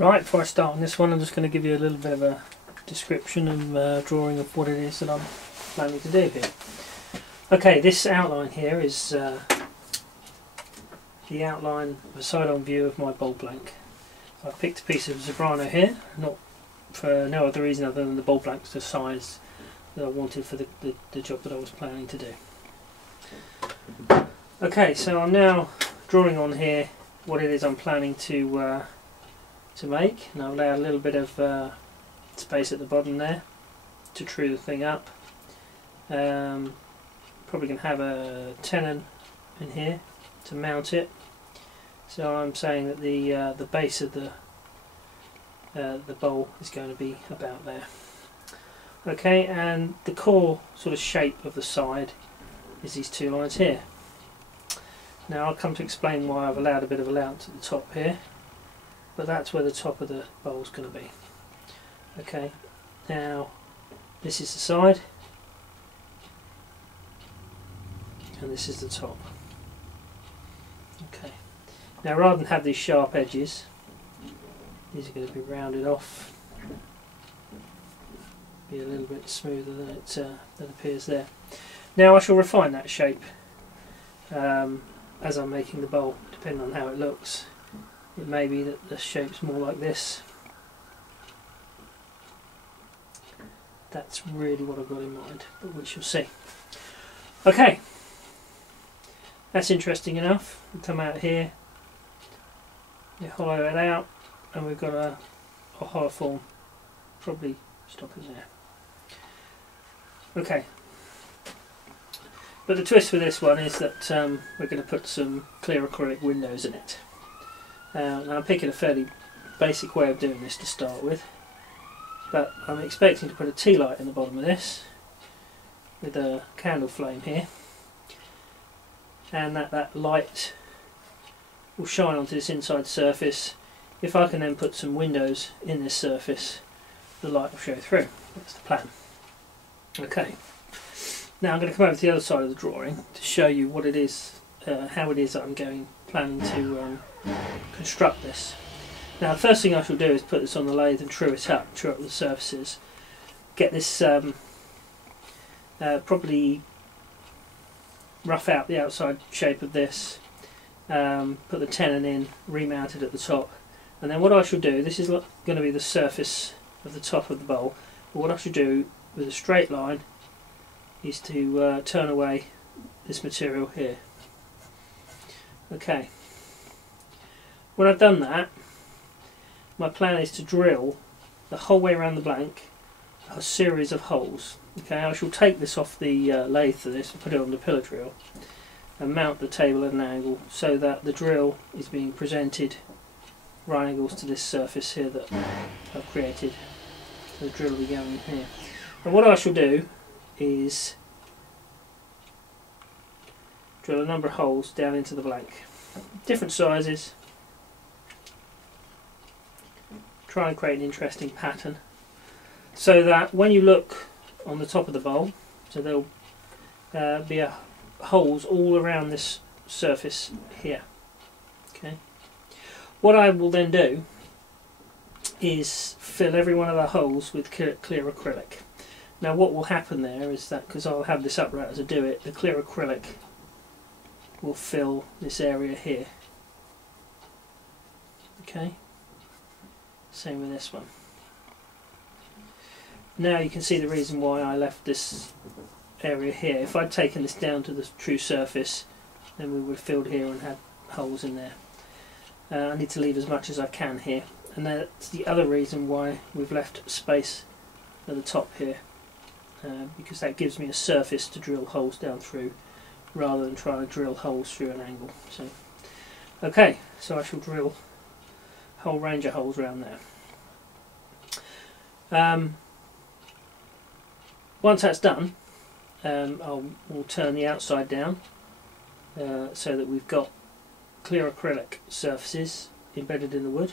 Right, before I start on this one, I'm just going to give you a little bit of a description and drawing of what it is that I'm planning to do here. Okay, this outline here is the outline of a side-on view of my bowl blank. I've picked a piece of Zebrano here, not for no other reason other than the bowl blank's the size that I wanted for the job that I was planning to do. Okay, so I'm now drawing on here what it is I'm planning to make, and I've allowed a little bit of space at the bottom there to true the thing up. Probably going to have a tenon in here to mount it. So I'm saying that the base of the bowl is going to be about there. Okay, and the core sort of shape of the side is these two lines here. Now I'll come to explain why I've allowed a bit of allowance at the top here, but that's where the top of the bowl is going to be. Okay, now this is the side and this is the top. Okay, now rather than have these sharp edges, these are going to be rounded off, be a little bit smoother than it appears there. Now I shall refine that shape as I'm making the bowl, depending on how it looks. It may be that the shape's more like this. That's really what I've got in mind, but we shall see. Okay, that's interesting enough. We come out here, you hollow it out, and we've got a hollow form. Probably stop it there. Okay, but the twist for this one is that we're going to put some clear acrylic windows in it. Now I'm picking a fairly basic way of doing this to start with, but I'm expecting to put a tea light in the bottom of this with a candle flame here, and that light will shine onto this inside surface. If I can then put some windows in this surface, the light will show through. That's the plan. Okay, now I'm going to come over to the other side of the drawing to show you what it is, how it is that I'm planning to construct this. Now the first thing I shall do is put this on the lathe and true up the surfaces, get this probably rough out the outside shape of this, put the tenon in, remount it at the top, and then what I shall do, this is going to be the surface of the top of the bowl, but what I shall do with a straight line is to turn away this material here. Okay, when I've done that, my plan is to drill the whole way around the blank a series of holes. Okay, I shall take this off the lathe for this and put it on the pillar drill and mount the table at an angle so that the drill is being presented right angles to this surface here that I've created. So the drill will be going in here. And what I shall do is drill a number of holes down into the blank, different sizes. Try and create an interesting pattern so that when you look on the top of the bowl, so there'll be holes all around this surface here. Okay. What I will then do is fill every one of the holes with clear acrylic. Now what will happen there is that, because I'll have this upright as I do it, the clear acrylic will fill this area here. Okay. Same with this one. Now you can see the reason why I left this area here. If I'd taken this down to the true surface, then we would have filled here and had holes in there. I need to leave as much as I can here, and that's the other reason why we've left space at the top here, because that gives me a surface to drill holes down through rather than trying to drill holes through an angle. So, okay, so I shall drill a whole range of holes around there. Once that's done, we'll turn the outside down so that we've got clear acrylic surfaces embedded in the wood.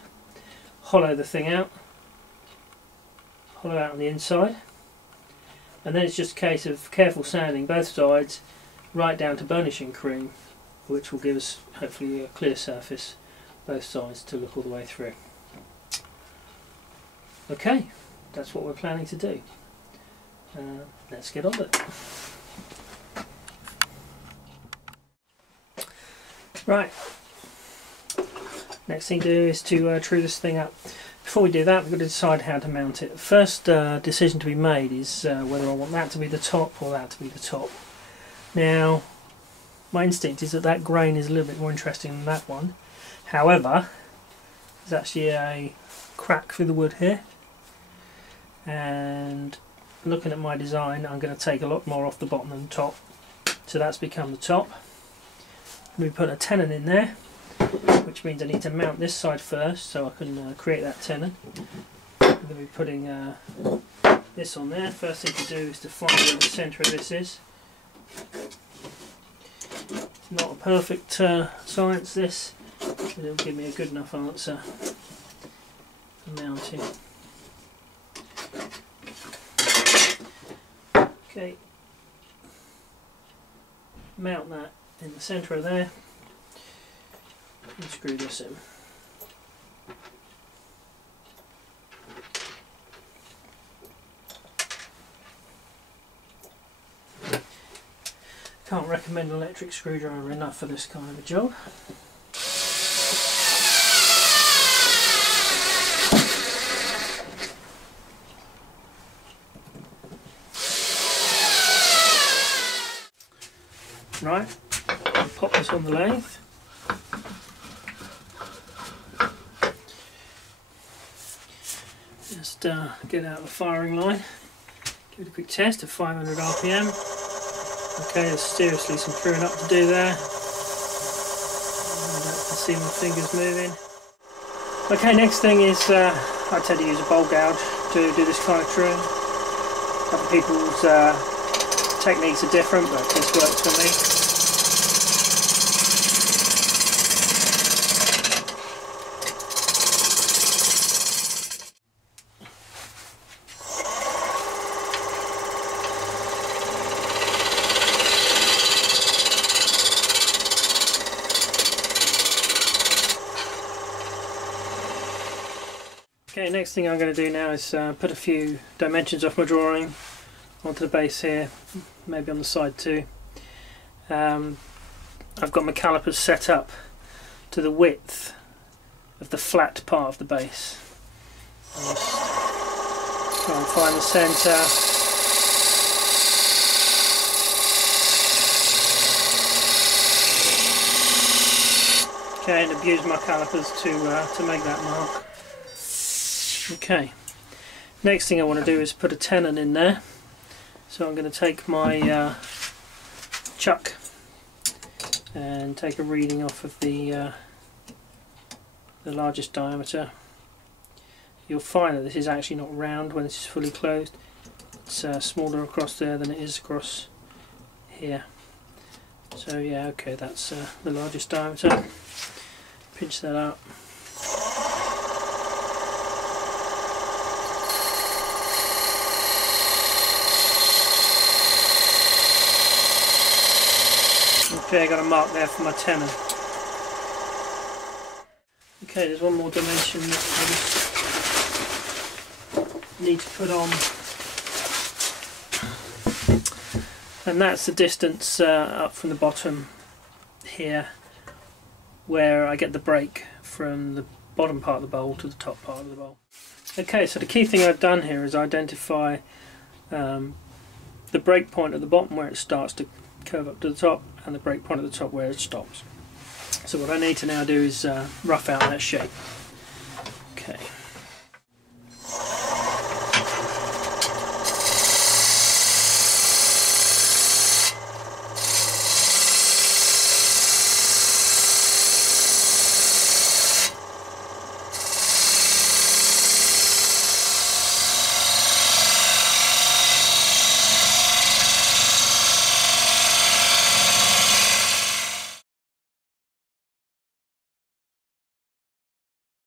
Hollow the thing out, hollow out on the inside, and then it's just a case of careful sanding both sides right down to burnishing cream, which will give us hopefully a clear surface both sides to look all the way through. Okay, that's what we're planning to do. Let's get on with it. Right, next thing to do is to true this thing up. Before we do that, we've got to decide how to mount it. The first decision to be made is whether I want that to be the top or that to be the top. Now, my instinct is that that grain is a little bit more interesting than that one. However, there's actually a crack through the wood here, and looking at my design, I'm going to take a lot more off the bottom than the top. So that's become the top. We put a tenon in there, which means I need to mount this side first so I can create that tenon. And then we're putting this on there. First thing to do is to find where the centre of this is. It's not a perfect science, this, but it'll give me a good enough answer for mounting. Okay, mount that in the centre of there and screw this in. Can't recommend an electric screwdriver enough for this kind of a job. Right, I'll pop this on the lathe. Just get out the firing line, give it a quick test of 500 RPM. Okay, there's seriously some screwing up to do there. And I can see my fingers moving. Okay, next thing is I tend to use a bowl gouge to do this kind of truing. Other people's techniques are different, but this works for me. Okay, next thing I'm going to do now is put a few dimensions off my drawing onto the base here, maybe on the side too. I've got my calipers set up to the width of the flat part of the base. I'll just try and find the centre. Okay, and abuse my calipers to make that mark. Okay, next thing I want to do is put a tenon in there. So I'm going to take my chuck and take a reading off of the largest diameter. You'll find that this is actually not round when this is fully closed. It's smaller across there than it is across here. So yeah, okay, that's the largest diameter. Pinch that up. Okay, I got a mark there for my tenon. Okay, there's one more dimension that I just need to put on, and that's the distance up from the bottom here, where I get the break from the bottom part of the bowl to the top part of the bowl. Okay, so the key thing I've done here is identify the break point at the bottom where it starts to curve up to the top, and the break point at the top where it stops. So what I need to now do is rough out that shape. Okay.